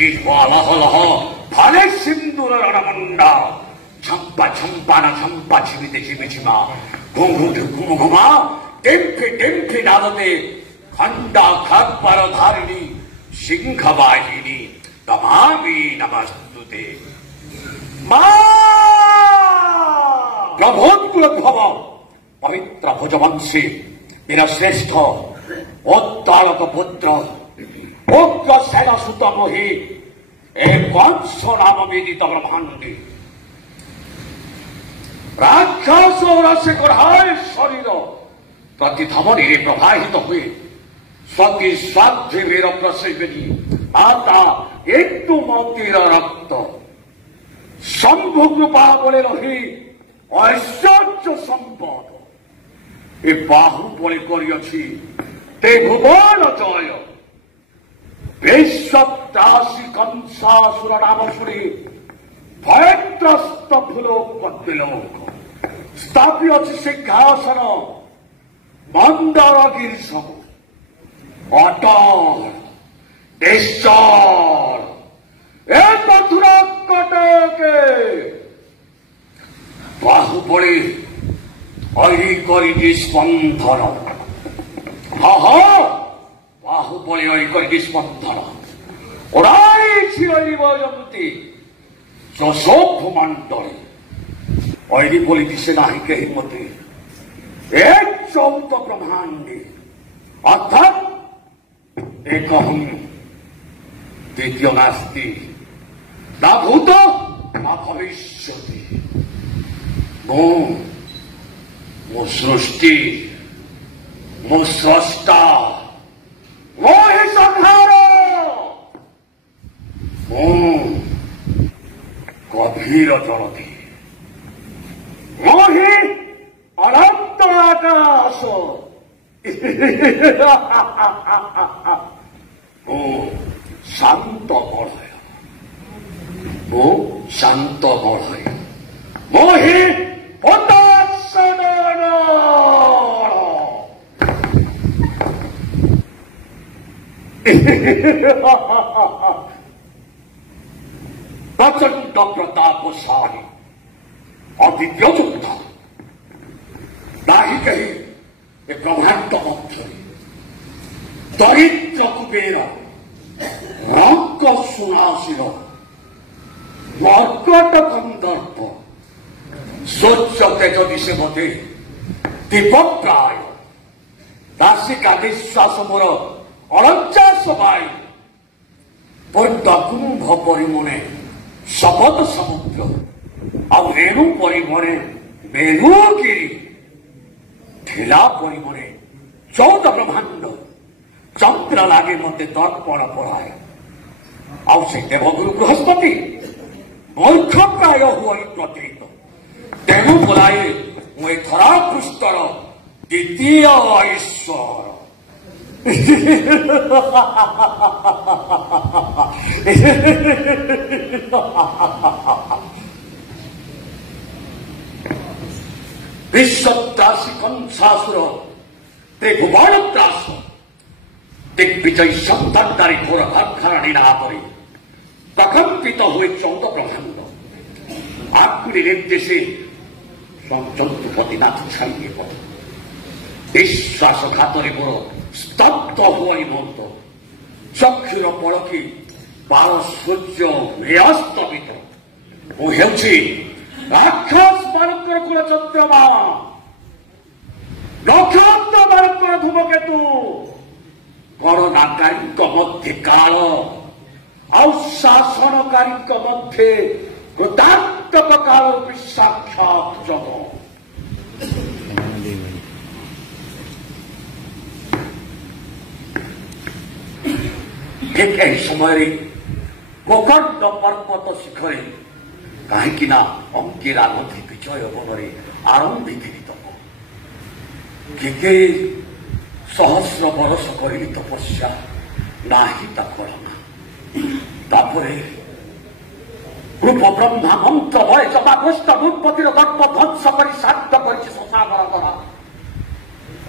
지화 라허라허 발에 심도를 알아본다. 참빠 지미대 지미지마 공구들 구무구마 댐피 나더니 간다 각바로 다르니 싱가바히니 나마미 나마스두대 마 ब्रह्मोत्कुलभव पवित्र भुजवंशी मेरा श्रेष्ठ उत्तालक पुत्र उग्र सेनासुत मोहि एक वंश नाम वेदित ब्रह्मांडी राक्षस रसिकराय शरीर प्रति धमनी प्रवाहित हुए स्वती स्वाध्वीर प्रसेविनी माता इंदुमतीर रक्त शंभु कृपा बले रही ऐश्वर्य संपद ए बाहुबली करियछि ते भुवन जय विश्वत्रासी कंसासुर नाम शुणी भयत्रस्त फुलोक स्थापित अछि सिंहासन मंदारगिरी सब अटल निश्चल ए मथुरा कटके बाहुबली ऐ करि स्पंदन बाहुबली ऐ करि स्पंदन ओराई छिरिब जमती जशोभ मंडली ऐ बोली दिशे नाही केहि मते एक चौत ब्रह्मांडे अर्थात एकहं द्वितीय नास्ति ना भूत ना भविष्यति मो सृष्टि मो स्रष्टा मो ही संहार मो गभीर जलधि मो ही अनंत आकाश मो शांत बलय मो शांत बलय मो ही प्रचंड प्रतापशाली अदिव्य योद्धा नाही कही ब्रह्मांड मध्य दरिद्र कुबेर रंग सुनाशिव मर्कट कंदर्प स्वच्छ तेज दिशे मते दीपप्राय दासिका निश्वास मोर अणचाश बाई कुंभ परिमणे शपथ समुद्र आउ रेणु परिमणे मेरुगिरी ठेला परिमणे 14 ब्रह्मांड चंद्र लागे मते दर्पण पड़ाए आउ से देवगुरु बृहस्पति मूर्ख प्राय हुई प्रतीत तेणु बोलाए मुझे धरा पृष्ठर द्वितीय ईश्वर विश्वत्रासी कंसासुर ते भुवनत्रास दिग्विजय संतानकारी घोर घरघराणी नापरी प्रकंपित हुए 14 ब्रह्मांड आकुरी निर्देशे जंतुपतिनाथ छाइए पड़े विश्वासघातरे मोर स्तब्ध हुई मत चक्षुर पलकी 12 सूर्य मेस्तमित मुझे राक्षस मानकर कुल चंद्रमा नक्षत्र मानकर धूमकेतु गणनाकारी मध्य काल आशासनकारी मध्य कृतात्मक काल साक्षात जगत ठीक यही समय गोकर्ण पर्वत शिखरे कहीं अंकिरा नदी विजय बल आरंभिकी तप के सहस्र बरस कर तपस्या नाही कलना तापरे रूप ब्रह्मा मंत्र भय जमाग्रस्त भूपतिर गर्भ ध्वंस कर शांत कर शशागर करा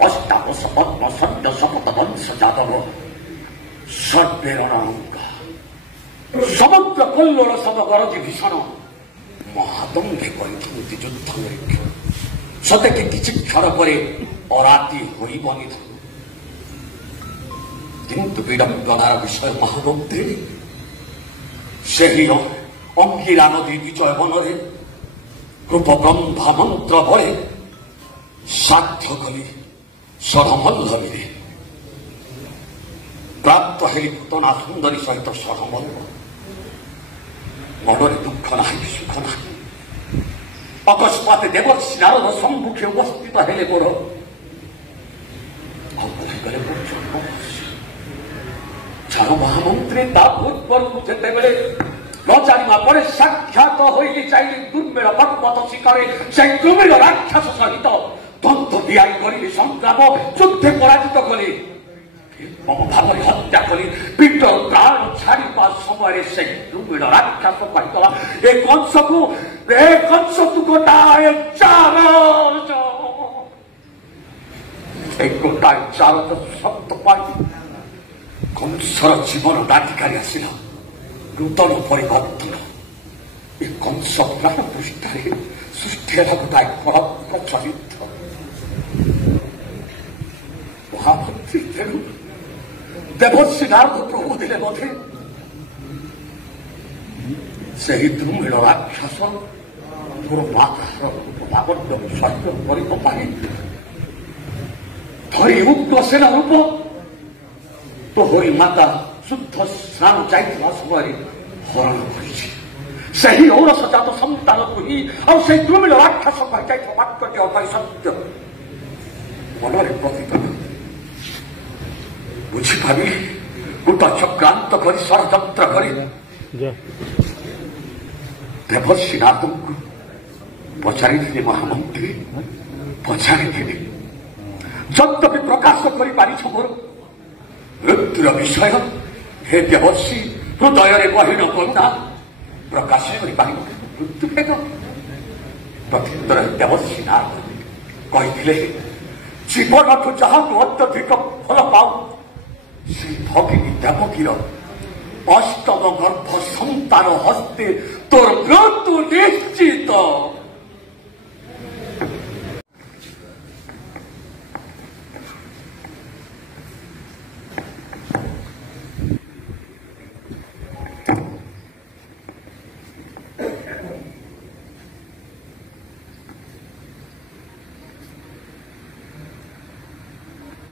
अष्टादश पद्म सद्य शपथ वंश जादव सर्वेर अंग ସମୁଦ୍ର କଲ୍ଲୋଳ ସବ ଗରଜି ଭୀଷଣ ମହାଦଙ୍ଗେ କରିଥାନ୍ତି ଯୁଦ୍ଧ ନିରୀକ୍ଷ ସତେକି କିଛି କ୍ଷଣ ପରେ ଅରାତି ହୋଇବନି କିନ୍ତୁ ବିଡ଼ମ୍ବନାର ବିଷୟ ମହାମନ୍ତ୍ରୀ ସେହି ଅଙ୍ଗିରା ନଦୀ ବିଜୟ ବନରେ ରୂପ ବ୍ରହ୍ମ ମନ୍ତ୍ର ବଳେ ସାଧ୍ୟ କଲି ସହମଲ୍ଲଭୀରେ ପ୍ରାପ୍ତ ହେଲି ପୂତନା ସୁନ୍ଦରୀ ସହିତ ସହମଲ୍ଲ ମନରେ ଦୁଃଖ ନାହିଁ ସୁଖ ନାହିଁ ଅକସ୍ମାତ ଦେବର୍ଷି ନାରଦ ସମ୍ମୁଖେ ଉପସ୍ଥିତ ହେଲେ ମୋର ଅବଧିକରେ ଯାହା ମହାମନ୍ତ୍ରୀ ତା ପୂର୍ବରୁ ଯେତେବେଳେ ନ ଜାଣିବା ପରେ ସାକ୍ଷାତ ହୋଇଲି ଚାହିଁଲି ଦୁର୍ମିଳ ପର୍ବତ ଶିଖରେ ସେହି ଦୁର୍ମିଳ ରାକ୍ଷସ ସହିତ ଦ୍ୱନ୍ଦ୍ୱ ବିହାରୀ କରିଲି ସଂଗ୍ରାମ ଯୁଦ୍ଧେ ପରାଜିତ କଲି ମମ ଭାବରେ ହତ୍ୟା କରି ପିଣ୍ଡ ପ୍ରାଣ ଛାଡ଼ିବା ସମୟରେ ସେହି ଦୁର୍ମିଳ ରାକ୍ଷସ କହିଥିଲା ଏ କଂସ ତୁ ଗୋଟାଏ ଚାର ଏ ଗୋଟାଏ ଚାର ଶବ୍ଦ ପାଇ କଂସର ଜୀବନ ଦାଧିକାରୀ ଆସିଲା ନୂତନ ପରିବର୍ତ୍ତନ ଏ କଂସ ପ୍ରାଣ ପୃଷ୍ଠରେ ସୃଷ୍ଟି ହେଲା ଗୋଟାଏ ପରାତ୍ମକ ଚରିତ୍ର ମହାମନ୍ତ୍ରୀ ତେଣୁ ଦେବର୍ଷି ନାରଦ ପ୍ରଭୁ ଦେଲେ ବୋଧେ ସେହି ଦୁର୍ମିଳ ରାକ୍ଷସ ମୋର ମାତାର ଲାବଣ୍ୟ ସହ୍ୟ କରିବା ପାଇଁ ଧରି ଉଗ୍ରସେନ ରୂପ ତୋହରି ମାତା ଶୁଦ୍ଧ ସ୍ନାନ ଯାଇଥିବା ସମୟରେ ହରଣ କରିଛି ସେହି ଔରସଜାତ ସନ୍ତାନକୁ ହିଁ ଆଉ ସେହି ଦୁର୍ମିଳ ରାକ୍ଷସ କହିଯାଇଥିବା ବାକ୍ୟଟି ଅପାଇଁ ସତ୍ୟ ମନରେ ପ୍ରତିପାଦ ବୁଝିପାରିଲି ଗୋଟା ଚକ୍ରାନ୍ତ କରି ଷଡ଼ଯନ୍ତ୍ର କରି ଦେବର୍ଷି ନାରଦଙ୍କୁ ପଚାରିଥିଲି ମହାମନ୍ତ୍ରୀ ପଚାରିଥିଲି ଯଦ୍ୟପି ପ୍ରକାଶ କରିପାରିଛ ମୋର ମୃତ୍ୟୁର ବିଷୟ ହେ ଦେବର୍ଷି ହୃଦୟରେ ବହିନ କରୁଣା ପ୍ରକାଶ କରିପାରିବ ମୃତ୍ୟୁ ଭେଦ ପ୍ରତ୍ୟୁତ୍ତର ଦେବର୍ଷି ନାରଦ କହିଥିଲେ ଜୀବନଠୁ ଯାହାକୁ ଅତ୍ୟଧିକ ଭଲ ପାଉ ଶ୍ରୀ ଭଗିନୀ ଦେବକୀର ଅଷ୍ଟମ ଗର୍ଭ ସନ୍ତାନ ହସ୍ତେ ତୋର ମୃତ୍ୟୁ ନିଶ୍ଚିତ।